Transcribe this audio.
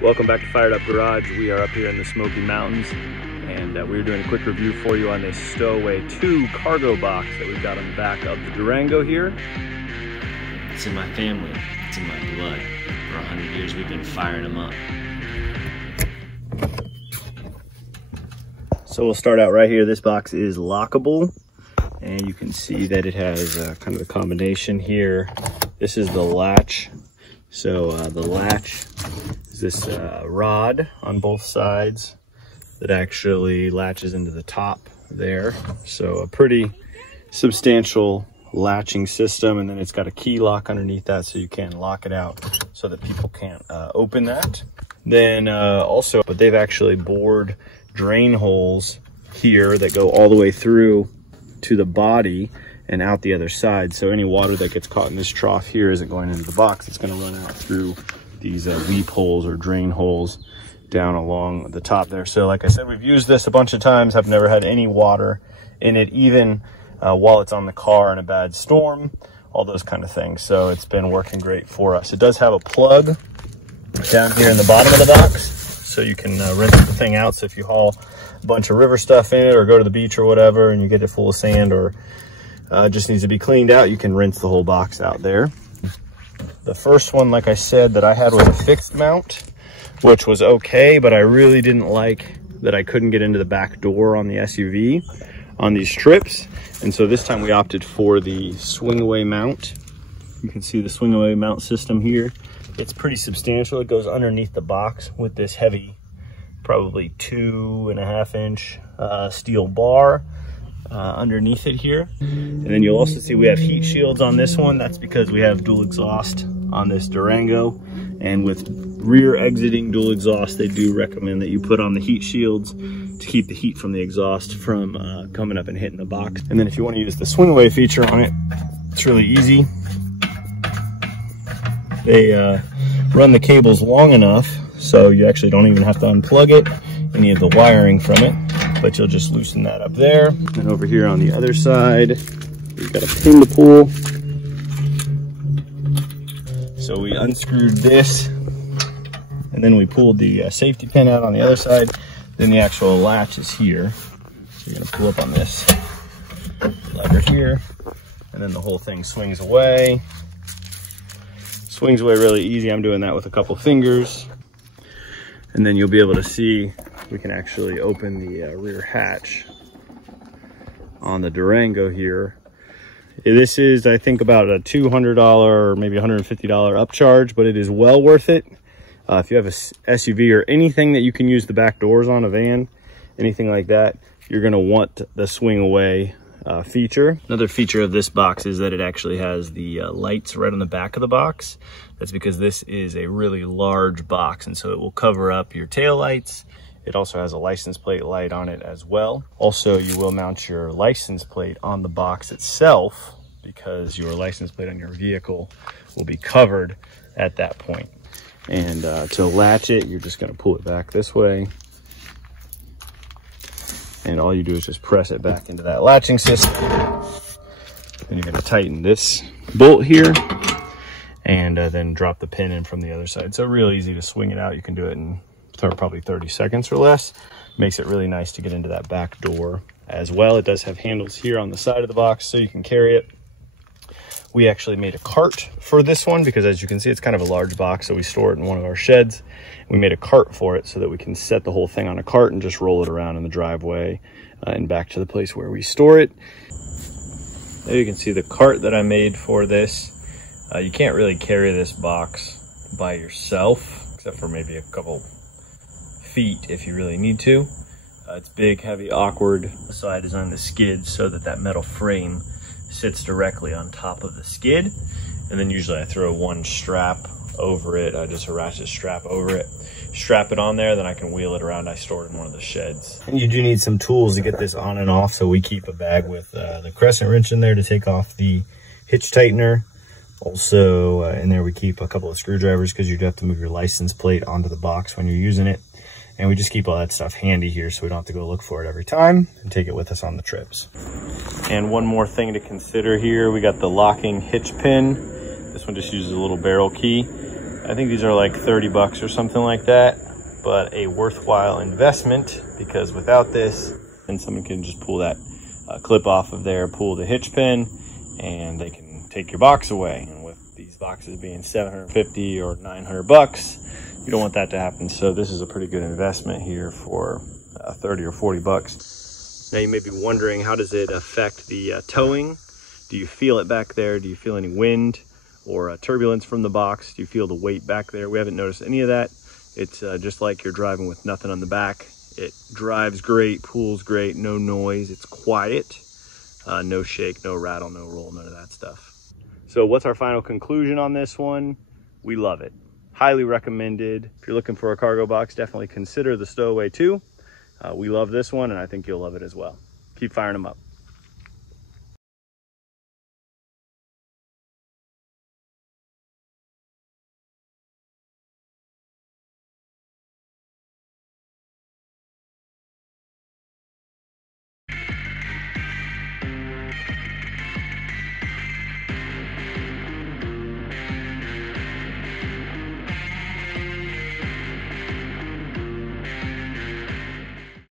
Welcome back to Fired Up Garage. We are up here in the Smoky Mountains, and we're doing a quick review for you on this Stowaway2 Cargo box that we've got on the back of the Durango here. It's in my family, it's in my blood. For 100 years we've been firing them up. So we'll start out right here. This box is lockable, and you can see that it has kind of a combination here. This is the latch. So the latch is this rod on both sides that actually latches into the top there. So a pretty substantial latching system, and then it's got a key lock underneath that so you can lock it out so that people can't open that. Then also, but they've actually bored drain holes here that go all the way through to the body and out the other side. So any water that gets caught in this trough here isn't going into the box. It's going to run out through these weep holes or drain holes down along the top there. So like I said, we've used this a bunch of times. I've never had any water in it, even while it's on the car in a bad storm, all those kind of things. So it's been working great for us. It does have a plug down here in the bottom of the box, so you can rinse the thing out. So if you haul a bunch of river stuff in it or go to the beach or whatever and you get it full of sand or just needs to be cleaned out, you can rinse the whole box out there. The first one, like I said, that I had was a fixed mount, which was okay, but I really didn't like that I couldn't get into the back door on the SUV on these trips. And so this time we opted for the swingaway mount. You can see the swingaway mount system here. It's pretty substantial. It goes underneath the box with this heavy, probably 2.5 inch steel bar underneath it here. And then you'll also see we have heat shields on this one. That's because we have dual exhaust on this Durango, and with rear exiting dual exhaust, they do recommend that you put on the heat shields to keep the heat from the exhaust from coming up and hitting the box. And then if you want to use the swingaway feature on it, it's really easy. They run the cables long enough so you actually don't even have to unplug it, any of the wiring from it, but you'll just loosen that up there. And over here on the other side, we've got a pin to pull. So we unscrewed this, and then we pulled the safety pin out on the other side. Then the actual latch is here. So you're gonna pull up on this lever here, and then the whole thing swings away. Swings away really easy. I'm doing that with a couple fingers. And then you'll be able to see we can actually open the rear hatch on the Durango here. This is, I think, about a $200 or maybe $150 upcharge, but it is well worth it. If you have a SUV or anything that you can use the back doors on, a van, anything like that, you're gonna want the swing away feature. Another feature of this box is that it actually has the lights right on the back of the box. That's because this is a really large box, and so it will cover up your tail lights. It also has a license plate light on it as well. Also, you will mount your license plate on the box itself, because your license plate on your vehicle will be covered at that point. And to latch it, you're just gonna pull it back this way. And all you do is just press it back into that latching system. Then you're gonna tighten this bolt here, and then drop the pin in from the other side. So real easy to swing it out. You can do it in probably 30 seconds or less. Makes it really nice to get into that back door as well. It does have handles here on the side of the box so you can carry it. We actually made a cart for this one because, as you can see, it's kind of a large box, so we store it in one of our sheds. We made a cart for it so that we can set the whole thing on a cart and just roll it around in the driveway and back to the place where we store it. There you can see the cart that I made for this. You can't really carry this box by yourself, except for maybe a couple feet if you really need to. It's big, heavy, awkward. So I designed the skid so that that metal frame sits directly on top of the skid. And then usually I throw one strap over it, just a ratchet strap over it, strap it on there, then I can wheel it around. I store it in one of the sheds. And you do need some tools to get this on and off, so we keep a bag with the crescent wrench in there to take off the hitch tightener. Also in there we keep a couple of screwdrivers because you do have to move your license plate onto the box when you're using it. And we just keep all that stuff handy here so we don't have to go look for it every time, and take it with us on the trips. And one more thing to consider here, we got the locking hitch pin. This one just uses a little barrel key. I think these are like 30 bucks or something like that, but a worthwhile investment, because without this, then someone can just pull that clip off of there, pull the hitch pin, and they can take your box away. And with these boxes being 750 or 900 bucks, you don't want that to happen. So this is a pretty good investment here for 30 or 40 bucks. Now you may be wondering, how does it affect the towing? Do you feel it back there? Do you feel any wind or turbulence from the box? Do you feel the weight back there? We haven't noticed any of that. It's just like you're driving with nothing on the back. It drives great, pulls great, no noise, it's quiet, no shake, no rattle, no roll, none of that stuff. So what's our final conclusion on this one? We love it. Highly recommended. If you're looking for a cargo box, definitely consider the Stowaway 2. We love this one, and I think you'll love it as well. Keep firing them up.